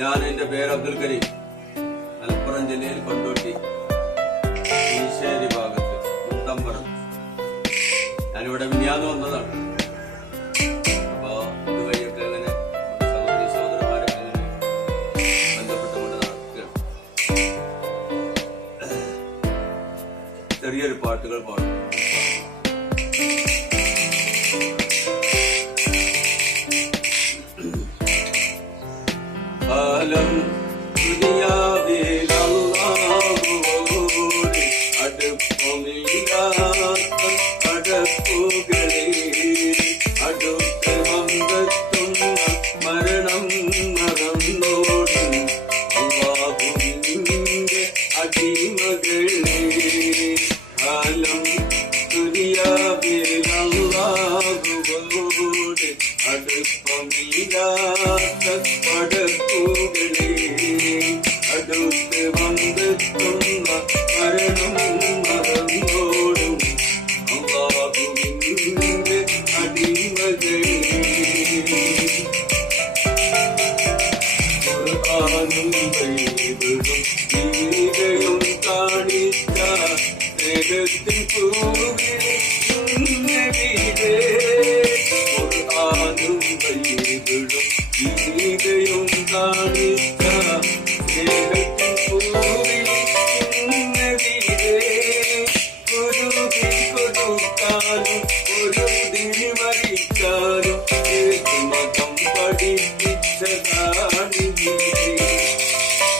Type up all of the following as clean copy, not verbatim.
ഞാൻ എന്റെ പേര് അബ്ദുൽ കരീം, മലപ്പുറം ജില്ലയിൽ കൊണ്ടോട്ടി ഈശ്ശേരി ഭാഗത്ത് മുണ്ടമ്പറം. ഞാനിവിടെ മിനിയാന്ന് വന്നതാണ്. അപ്പോ ഇതുവഴിയൊക്കെ അങ്ങനെ സഹോദരി സഹോദരന്മാരൊക്കെ അങ്ങനെ ബന്ധപ്പെട്ടുകൊണ്ട് നടക്കുകയാണ്. ചെറിയൊരു പാട്ടുകൾ പാടും. കാലം ദുനിയാവിൽ അല്ലാഹുവോട് അടുപ്പമില്ലാത്ത കടപ്പുകളെ അടുത്ത് വന്നെത്തുന്ന മരണം മറന്നോടും അല്ലാഹുവിന്റെ അടിമകളെ. കാലം ദുനിയാവിൽ അല്ലാഹുവോട് അടുപ്പമില്ലാത്ത പടപ്പുകളെ അടുത്ത് വന്നെത്തുന്ന മരണം മറന്നോടും അല്ലാഹുവിന്റെ അടിമകളെ. ഖുർആനും ബൈബിളും ഗീതയും കാണിച്ച സ്നേഹത്തിൻ പൂവിലെ നബിയേ. ഖുർആനും ബൈബിളും ഗീതയും കാണിച്ച സ്നേഹത്തിൻ പൂവിലെ നബിയേ. കുരുതി കൊടുക്കാനും കുരുതി മരിക്കാനും ഏത് മതം പഠിപ്പിച്ചതാണിവിടെ.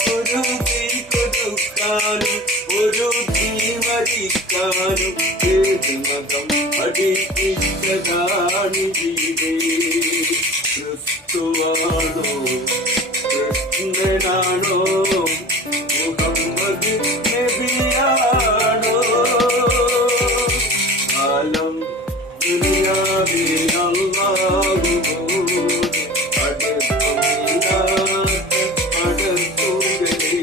കുരുതി കൊടുക്കാനും കുരുതി മരിക്കാനും ഏത് മതം പഠിപ്പിച്ചതാണിവിടെ. ക്രിസ്തുവാണോ കൃഷ്ണനാണോ മുഹമ്മദ് നബിയാണോ? കാലം ദുനിയാവിൽ അല്ലാഹുവോട് അടുപ്പമില്ലാത്ത പടപ്പുകളെ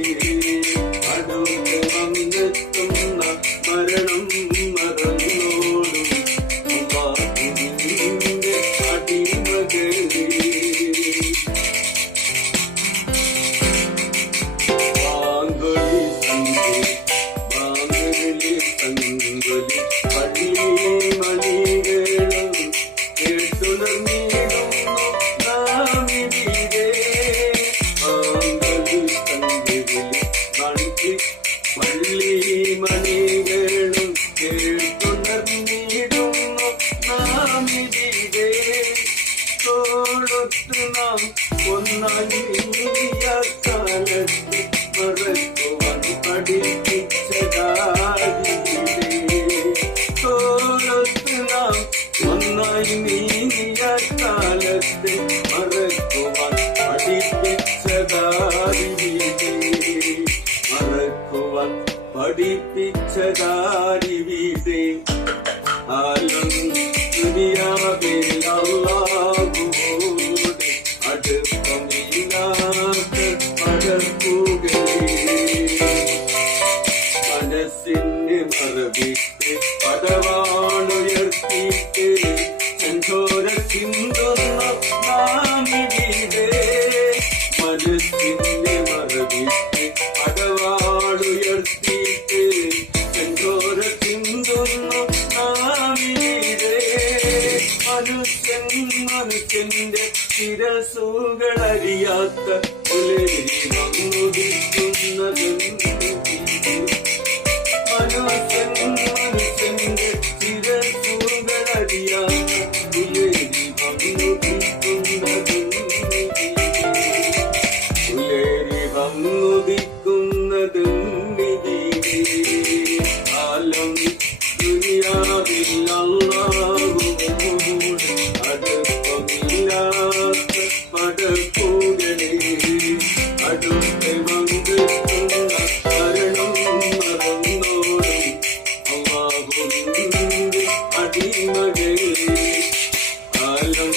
അടുത്ത് വന്നെത്തുന്ന മരണം മറന്നോടും അല്ലാഹുവിന്റെ അടിമകളെ. മണികളും കേട്ടുണർന്നിടുന്നു നാമിവിടെ. പള്ളി മണികളും കേട്ടുണർന്നിടുന്നു നാമിവിടെ. തോളൊത്തു നാം ഒന്നായി കാലത്ത് മറക്കുവാൻ പഠിപ്പിച്ചതാരിവിടെ. തോളൊത്തു നാം ഒന്നായി നീങ്ങിയ കാലത്ത് മറക്കുവാൻ പഠിപ്പിച്ചതാരിവിടെ. മറക്കുവാൻ പഠിപ്പിച്ചതാരിവിടെ. ആലം ദുനിയാവിൽ അല്ലാഹുവോട് അടുപ്പമില്ലാത്ത പടപ്പുകളെ മനസ്സിന് മറവിട്ട് പടവാളുയർത്തിയിട്ട് ചെഞ്ചോര ചിന്തുന്ന നാമിവിടെ. മനസ്സിന് മറവിട്ട് പടവാളുയർത്തിയിട്ട് ചെഞ്ചോര ചിന്തുന്ന നാമിവിടെ. മനുഷ്യന്റെ ശിരസുകളറിയാത്ത പുലരി വന്നുദിക്കുന്നതും മനുഷ്യന്റെ ശിരസുകളറിയാത്ത പുലരി വന്നുദിക്കുന്നതും പുലരി വന്നുദിക്കുന്നതും ആലം ദുനിയാവിൽ അല്ലാഹുവോട് അടുപ്പമില്ലാത്ത പടപ്പുകളെ അടുത്ത് വന്നെത്തുന്ന മരണം മറന്നോടും അല്ലാഹുവിന്റെ അടിമകളെ. ആലം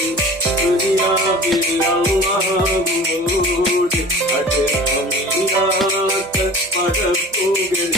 ദുനിയാവിൽ അല്ലാഹുവോട് അടുപ്പമില്ലാത്ത പടപ്പുകളെ